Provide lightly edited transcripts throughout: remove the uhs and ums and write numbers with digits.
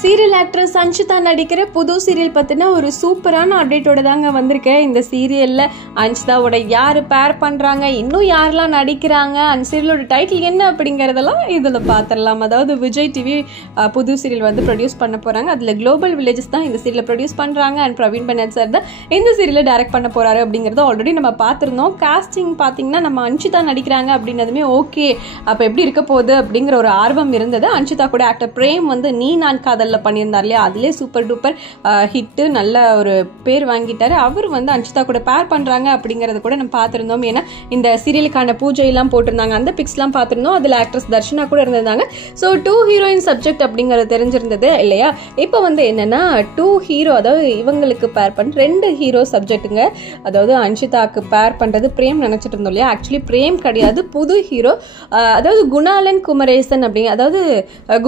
Serial actress Anshitha நடிக்கிற புது serial பத்தின ஒரு சூப்பரான அப்டேட்டோட தாங்க வந்திருக்கேன். இந்த சீரியல்ல அன்ஷிதாவோட யாரு பேர் பண்றாங்க, இன்னும் யாரெல்லாம் நடிக்கிறாங்க, அந்த சீரியலோட டைட்டில் என்ன அப்படிங்கறதெல்லாம் இதுல பாத்திரலாம். அதாவது விஜய் டிவி புது சீரியல் வந்து ப்ரொடியூஸ் பண்ண போறாங்க. அதுல குளோபல் வில்லேஜஸ் தான் இந்த சீரியலை ப்ரொடியூஸ் பண்றாங்க. அண்ட் பிரவீன் பன்னட் சார் தான் இந்த சீரியலை டைரக்ட் பண்ண போறாரு அப்படிங்கறத ஆல்ரெடி நம்ம பார்த்திருந்தோம். காஸ்டிங் பாத்தீங்கன்னா நம்ம அன்ஷிதா நடிக்கிறாங்க அப்படின்னதுமே ஓகே அப்ப எப்படி இருக்க போகுது அப்படிங்கிற ஒரு ஆர்வம் இருந்தது. அன்ஷிதா கூட ஆக்டர் பிரேம் வந்து நீ நான் காதல் பண்ணியிருந்தார் இல்லையா, அதுலேயே சூப்பர் டூப்பர் ஹிட்டு, நல்ல ஒரு பேர் வாங்கிட்டாரு. அவர் வந்து அன்ஷிதா கூட பேர் பண்றாங்க அப்படிங்கறது கூட நம்ம பார்த்திருந்தோம். ஏன்னா இந்த சீரியலுக்கான பூஜை எல்லாம் போட்டிருந்தாங்க, அந்த பிக்ஸ் எல்லாம் பார்த்திருந்தோம். அதுல ஆக்ட்ரஸ் தர்ஷனா கூட இருந்திருந்தாங்க. ஸோ 2 ஹீரோயின் சப்ஜெக்ட் அப்படிங்கறது தெரிஞ்சிருந்தது இல்லையா. இப்போ வந்து என்னன்னா 2 ஹீரோ, அதாவது இவங்களுக்கு பேர் பண்ண 2 ஹீரோ சப்ஜெக்ட்டுங்க. அதாவது அன்ஷிதாக்கு பேர் பண்றது பிரேம் நினைச்சிட்டு இருந்தோம் இல்லையா, ஆக்சுவலி பிரேம் கிடையாது, புது ஹீரோ. அதாவது குணாலன் குமரேசன் அப்படிங்க, அதாவது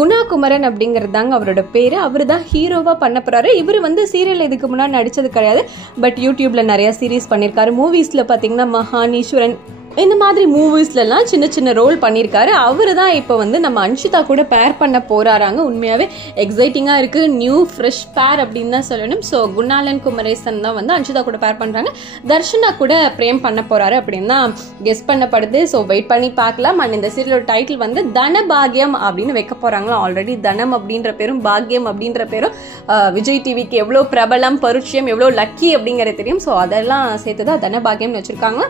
குணா குமரன் அப்படிங்கிறது தாங்க அவரோட பேரு. அவரு தான் ஹீரோவா பண்ண போறாரு. இவர் வந்து சீரியல் இதுக்கு முன்னாடி நடிச்சது கிடையாது, பட் யூடியூப்ல நிறைய சீரீஸ் பண்ணிருக்காரு. மூவிஸ்ல பாத்தீங்கன்னா மகான், ஈஸ்வரன் இந்த மாதிரி மூவிஸ்லாம் சின்ன சின்ன ரோல் பண்ணியிருக்காரு. அவரு தான் இப்போ வந்து நம்ம அன்ஷிதா கூட பேர் பண்ண போறாராங்க. உண்மையாவே எக்ஸைட்டிங்கா இருக்கு. நியூ ஃப்ரெஷ் பேர் அப்படின்னு தான் சொல்லணும். ஸோ குணாலன் குமரேசன் தான் வந்து அன்ஷிதா கூட பேர் பண்றாங்க. தர்ஷனா கூட பிரேம் பண்ண போறாரு அப்படின்னு தான் கெஸ் பண்ணப்படுது. ஸோ வெயிட் பண்ணி பார்க்கலாம். அண்ட் இந்த சீரியலோட டைட்டில் வந்து தனபாகியம் அப்படின்னு வைக்க போறாங்களா. ஆல்ரெடி தனம் அப்படின்ற பேரும் பாக்யம் அப்படின்ற பேரும் விஜய் டிவிக்கு எவ்வளோ பிரபலம், பரிச்சயம், எவ்வளோ லக்கி அப்படிங்கிறது தெரியும். ஸோ அதெல்லாம் சேர்த்துதான் தனபாகியம்னு வச்சிருக்காங்க.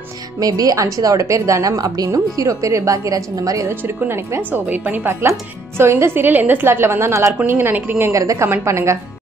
மேபி அன்ஷிதா பேர் தனம் அப்படின்னும் ஹீரோ பேர் பாக்யராஜ், இந்த மாதிரி ஏதாச்சும் இருக்குன்னு நினைக்கிறேன். ஸோ வெயிட் பண்ணி பார்க்கலாம். ஸோ இந்த சீரியல் எந்த ஸ்லாட்ல வந்தா நல்லா இருக்கும் நீங்க நினைக்கிறீங்கிறத கமெண்ட் பண்ணுங்க.